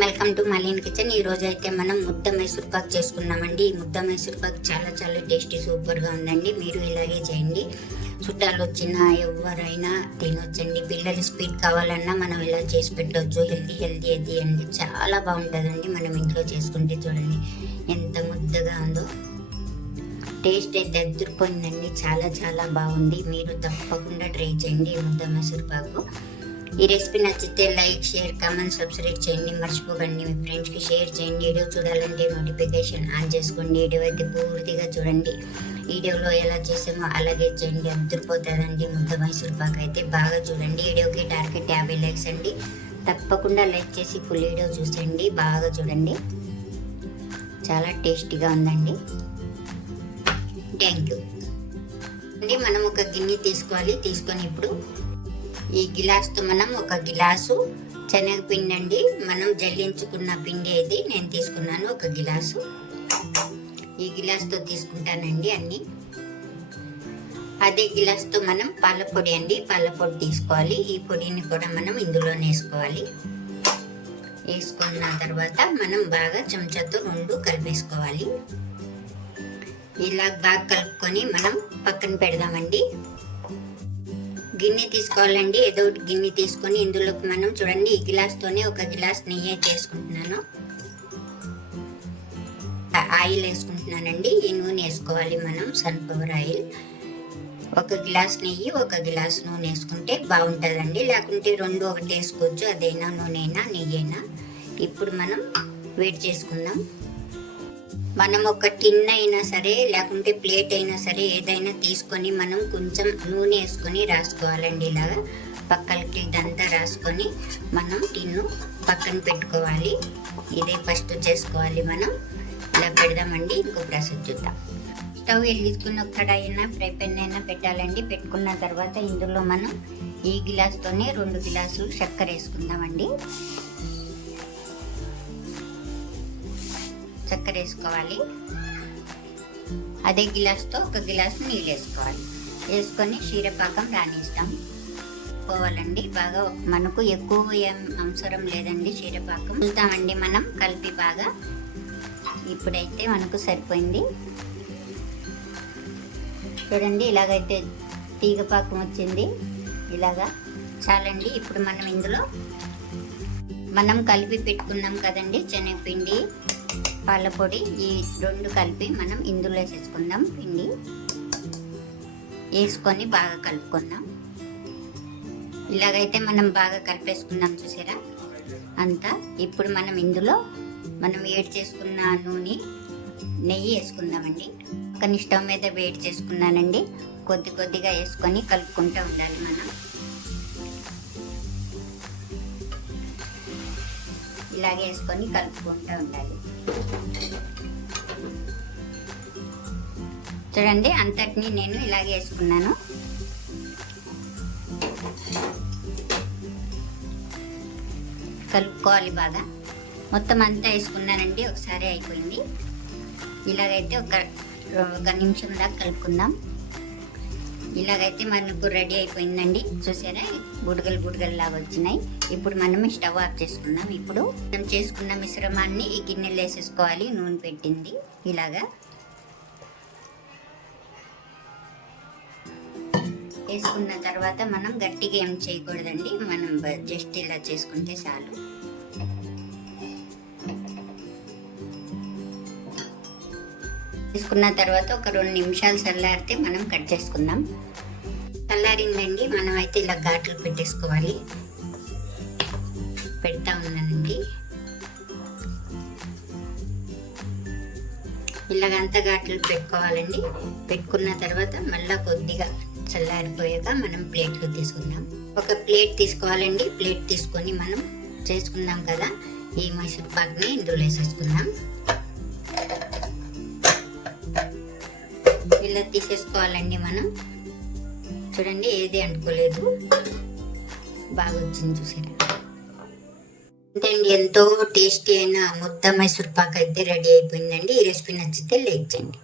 Welcome to మలీన్ kitchen. ఈ రోజు అయితే మనం ముద్ద మైసూర్ పాక్ చేసుకున్నామండి. ఈ ముద్ద మైసూర్ పాక్ చాలా టేస్టీ సూపర్గా ఉందండి. మీరు ఇలాగే చేయండి. చుట్టాలు వచ్చినా ఎవరైనా తినొచ్చండి. పిల్లలు స్వీట్ కావాలన్నా మనం ఇలా చేసి పెట్టవచ్చు. హెల్దీ అండి, చాలా బాగుంటుందండి. మనం ఇంట్లో చేసుకుంటే చూడండి ఎంత ముద్దగా ఉందో. టేస్ట్ అయితే అదిరిపోయిందండి. చాలా బాగుంది. మీరు తప్పకుండా ట్రై చేయండి ఈ ముద్ద మైసూర్ పాకు. ఈ రెసిపీ నచ్చితే లైక్, షేర్, కామెంట్, సబ్స్క్రైబ్ చేయండి. మర్చిపోకండి మీ ఫ్రెండ్స్కి షేర్ చేయండి. వీడియో చూడాలంటే నోటిఫికేషన్ ఆన్ చేసుకోండి. వీడియో అయితే పూర్తిగా చూడండి. వీడియోలో ఎలా చేసామో అలాగే చేయండి, అదిరిపోతుందండి. ముద్ద మైసూర్ పాక్ అయితే బాగా చూడండి. వీడియోకి టార్గెట్ 50 లైక్స్ అండి. తప్పకుండా లైక్ చేసి ఫుల్ వీడియో చూసేయండి. బాగా చూడండి, చాలా టేస్టీగా ఉందండి. థ్యాంక్ యూ అండి. మనం ఒక గిన్నె తీసుకోవాలి. తీసుకొని ఇప్పుడు ఈ గిలాస్తో మనం ఒక గిలాసు శనగపిండి అండి, మనం జల్లించుకున్న పిండి అయితే నేను తీసుకున్నాను ఒక గిలాసు. ఈ గిలాస్తో తీసుకుంటానండి అన్ని. అదే గిలాస్తో మనం పాలపొడి అండి, పాలపొడి తీసుకోవాలి. ఈ పొడిని కూడా మనం ఇందులో వేసుకోవాలి. వేసుకున్న తర్వాత మనం బాగా చెంచాతో 2 కలిపేసుకోవాలి. ఇలా బాగా కలుపుకొని మనం పక్కన పెడదామండి. గిన్నె తీసుకోవాలండి. ఏదో ఒకటి గిన్నె తీసుకొని ఇందులోకి మనం చూడండి ఈ గిలాస్తోనే ఒక గిలాస్ నెయ్యి వేసుకుంటున్నాను. ఆయిల్ వేసుకుంటున్నానండి. ఈ నూనె వేసుకోవాలి మనం, సన్ఫ్లవర్ ఆయిల్. ఒక గిలాస్ నెయ్యి, ఒక గిలాస్ నూనె వేసుకుంటే బాగుంటుందండి. లేకుంటే 2 ఒకటి వేసుకోవచ్చు, అదైనా నూనె అయినా నెయ్యి అయినా. ఇప్పుడు మనం వేడి చేసుకుందాం. మనం ఒక టిన్ అయినా సరే లేకుంటే ప్లేట్ అయినా సరే ఏదైనా తీసుకొని మనం కొంచెం నూనె వేసుకొని రాసుకోవాలండి. ఇలాగా పక్కలకి ఇదంతా రాసుకొని మనం టిన్ను పక్కన పెట్టుకోవాలి. ఇదే ఫస్ట్ చేసుకోవాలి మనం. ఇలా పెడదామండి. ఇంకో ప్రాసెస్ చూద్దాం. స్టవ్ వెలిగించుకున్న ఒక కడాయి అయినా ఫ్రై పెన్ అయినా పెట్టాలండి. పెట్టుకున్న తర్వాత ఇందులో మనం ఈ గిలాస్తోనే 2 గిలాసులు చక్కెర వేసుకుందామండి. చక్కెర వేసుకోవాలి. అదే గిలాస్తో ఒక గిలాసు నీళ్ళు వేసుకోవాలి. వేసుకొని క్షీరపాకం రానిస్తాం పోవాలండి. బాగా మనకు ఎక్కువ ఏం అవసరం లేదండి. క్షీరపాకం చూద్దామండి మనం కలిపి బాగా. ఇప్పుడైతే మనకు సరిపోయింది చూడండి. ఇలాగైతే తీగపాకం వచ్చింది. ఇలాగా చాలండి. ఇప్పుడు మనం ఇందులో మనం కలిపి పెట్టుకున్నాం కదండి శనగపిండి, పాలపొడి, ఈ 2 కలిపి మనం ఇందులో వేసేసుకుందాం. పిండి వేసుకొని బాగా కలుపుకుందాం. ఇలాగైతే మనం బాగా కలిపేసుకున్నాం చూసారా అంతా. ఇప్పుడు మనం ఇందులో మనం వేడి చేసుకున్న నూనె, నెయ్యి వేసుకుందామండి. ఒక స్టవ్ మీద వేడి చేసుకున్నానండి. కొద్దిగా వేసుకొని కలుపుకుంటూ ఉండాలి మనం. ఇలాగే వేసుకొని కలుపుకుంటూ ఉండాలి. చూడండి అంతటిని నేను ఇలాగే వేసుకున్నాను. కలుపుకోవాలి బాగా. మొత్తం అంతా వేసుకున్నానండి. ఒకసారి అయిపోయింది. ఇలాగైతే ఒక నిమిషం దాకా కలుపుకుందాం. ఇలాగైతే మనకు రెడీ అయిపోయిందండి. చూసారా బుడగలు లాగా వచ్చినాయి. ఇప్పుడు మనం స్టవ్ ఆఫ్ చేసుకుందాం. ఇప్పుడు మనం చేసుకున్న మిశ్రమాన్ని ఈ గిన్నెలో వేసేసుకోవాలి. నూనె పెట్టింది ఇలాగా వేసుకున్న తర్వాత మనం గట్టిగా ఏం చేయకూడదండి. మనం జస్ట్ ఇలా చేసుకుంటే చాలు. తీసుకున్న తర్వాత ఒక 2 నిమిషాలు చల్లారితే మనం కట్ చేసుకుందాం. చల్లారిందండి. మనం అయితే ఇలా ఘాట్లు పెట్టేసుకోవాలి. పెడతా ఉన్నానండి. ఇలాగంతా ఘాట్లు పెట్టుకోవాలండి. పెట్టుకున్న తర్వాత మళ్ళీ కొద్దిగా చల్లారిపోయాక మనం ప్లేట్లో తీసుకుందాం. ఒక ప్లేట్ తీసుకోవాలండి. ప్లేట్ తీసుకొని మనం చేసుకుందాం కదా ఈ మైసూర్ పాక్ని ఇందులో వేసేసుకుందాం. ఇలా తీసేసుకోవాలండి మనం. చూడండి ఏది అంటుకోలేదు, బాగా వచ్చింది చూసారా. అంతేండి, ఎంతో టేస్టీ అయిన ముద్ద మైసూర్ పాక్ అయితే రెడీ అయిపోయిందండి. ఈ రెసిపీ నచ్చితే లైక్ చేయండి.